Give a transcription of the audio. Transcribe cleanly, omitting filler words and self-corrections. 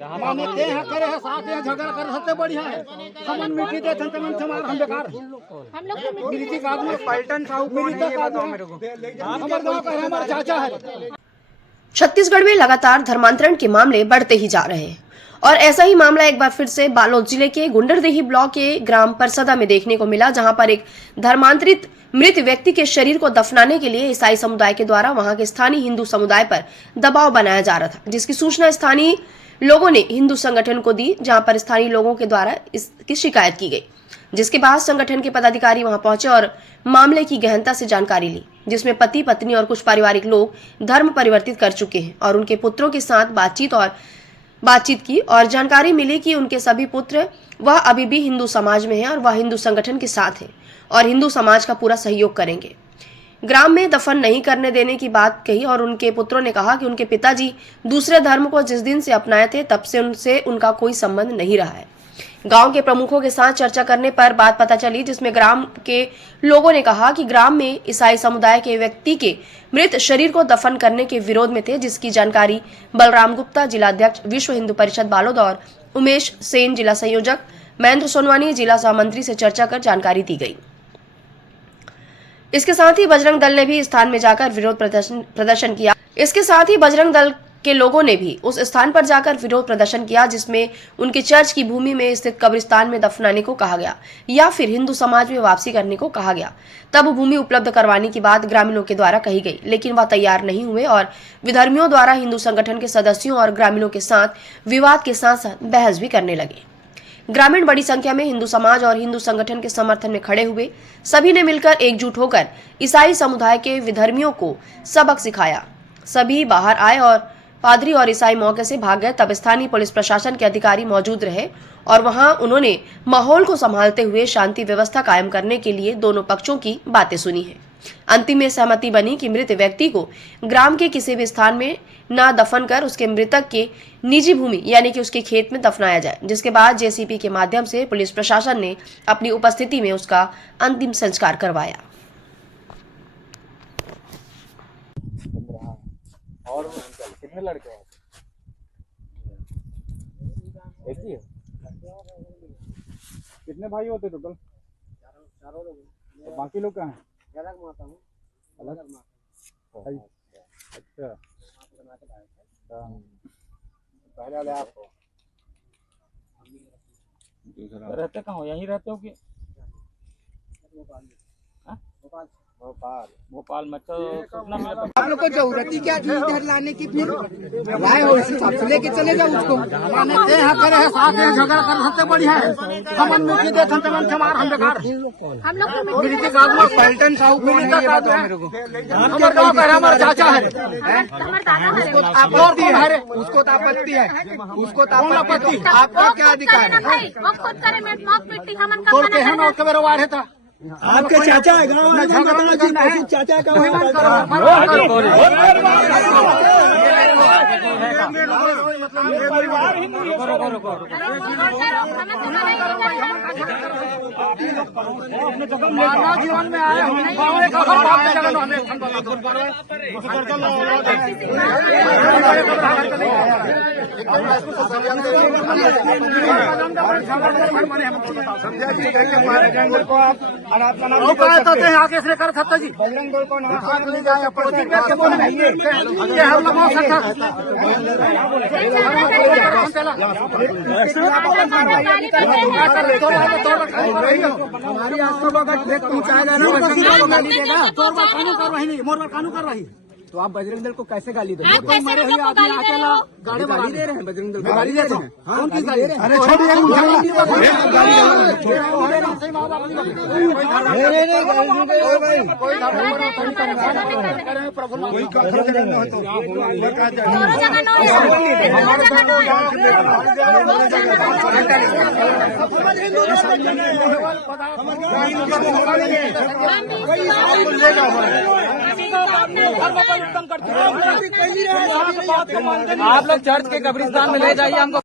मानते हैं करे है साथ में झगड़ा कर सबसे बढ़िया है हमन मिट्टी दे थे तमन हमार हम बेकार हम लोग मिट्टी का आदमी पलटन साहू को नहीं बताओ मेरे को हमारे गांव का हमारा चाचा है। छत्तीसगढ़ में लगातार धर्मांतरण के मामले बढ़ते ही जा रहे हैं और ऐसा ही मामला एक बार फिर से बालोद जिले के गुंडरदेही ब्लॉक के ग्राम परसदा में देखने को मिला, जहां पर एक धर्मांतरित मृत व्यक्ति के शरीर को दफनाने के लिए ईसाई समुदाय के द्वारा वहां के स्थानीय हिंदू समुदाय पर दबाव बनाया जा रहा था, जिसकी सूचना स्थानीय लोगों ने हिंदू संगठन को दी, जहां पर स्थानीय लोगों के द्वारा इसकी शिकायत की गई, जिसके बाद संगठन के पदाधिकारी वहां पहुंचे और मामले की गहनता से जानकारी ली, जिसमें पति पत्नी और कुछ पारिवारिक लोग धर्म परिवर्तित कर चुके हैं और उनके पुत्रों के साथ बातचीत की और जानकारी मिली कि उनके सभी पुत्र वह अभी भी हिंदू समाज में हैं और वह हिंदू संगठन के साथ हैं और हिंदू समाज का पूरा सहयोग करेंगे। ग्राम में दफन नहीं करने देने की बात कही और उनके पुत्रों ने कहा कि उनके पिताजी दूसरे धर्म को जिस दिन से अपनाए थे तब से उनसे उनका कोई संबंध नहीं रहा है। गांव के प्रमुखों के साथ चर्चा करने पर बात पता चली, जिसमें ग्राम के लोगों ने कहा कि ग्राम में ईसाई समुदाय के व्यक्ति के मृत शरीर को दफन करने के विरोध में थे, जिसकी जानकारी बलराम गुप्ता जिला अध्यक्ष विश्व हिंदू परिषद बालोद और उमेश सेन जिला संयोजक, महेंद्र सोनवानी जिला सहमंत्री से चर्चा कर जानकारी दी गई। इसके साथ ही बजरंग दल ने भी स्थान में जाकर विरोध प्रदर्शन किया। इसके साथ ही बजरंग दल के लोगों ने भी उस स्थान पर जाकर विरोध प्रदर्शन किया, जिसमें उनके चर्च की भूमि में स्थित कब्रिस्तान में दफनाने को कहा गया या फिर हिंदू समाज में वापसी करने को कहा गया। तब भूमि उपलब्ध करवाने की बात ग्रामीणों के द्वारा कही गई, लेकिन वह तैयार नहीं हुए और विधर्मियों द्वारा हिंदू संगठन के सदस्यों और ग्रामीणों के साथ विवाद के साथ साथ बहस भी करने लगे। ग्रामीण बड़ी संख्या में हिंदू समाज और हिंदू संगठन के समर्थन में खड़े हुए। सभी ने मिलकर एकजुट होकर ईसाई समुदाय के विधर्मियों को सबक सिखाया। सभी बाहर आए और पादरी और ईसाई मौके से भाग गए। तब स्थानीय पुलिस प्रशासन के अधिकारी मौजूद रहे और वहां उन्होंने माहौल को संभालते हुए शांति व्यवस्था कायम करने के लिए दोनों पक्षों की बातें सुनी है। अंतिम में सहमति बनी कि मृत व्यक्ति को ग्राम के किसी भी स्थान में न दफन कर उसके मृतक के निजी भूमि यानी कि उसके खेत में दफनाया जाए, जिसके बाद जेसीपी के माध्यम से पुलिस प्रशासन ने अपनी उपस्थिति में उसका अंतिम संस्कार करवाया। और कितने लड़के हैं? एक ही है। कितने भाई होते टोटल? चारों लोग। बाकी लोग कहाँ हैं? अलग माता हूँ। अलग माता। अच्छा। पहले वाले आप हो? रहते कहाँ हो? यहीं रहते हो कि? भोपाल में तो आप लोग को जरूरत ही क्या थी इधर लाने की? फिर लाए हो इस हिसाब से लेके चले जाओ उसको। मानते हैं करे है साथ में झगड़ा कर सबसे बढ़िया है हमन मिट्टी दे थे तमन हमार हम बेकार हम लोग मिट्टी का आदमी पलटन साहू को नहीं बताओ मेरे को हमारे गांव का हमारा चाचा है उसको आपत्ति है उसको तो आपत्ति है उसको तो आपत्ति आपका क्या अधिकार है? वो खुद करे मिट्टी हमन तोड़ के हम और कमेरा वाढ़े था आपके चाचा है गाँव में चाचा का मानव जीवन में आए को आप आगे से कर सकते जी बजरंग दल को हमारी आस्था पहुँचाया कानून कर रही तो आप बजरंग दल को कैसे गाली दे रहे हैं? गाड़ी दे रहे हैं बजरंग दल को गाली दे रहे हैं। कौन किस गाली दे रहे हैं? अरे छोड़िए आप लोग चर्च के कब्रिस्तान में ले जाइए हमको।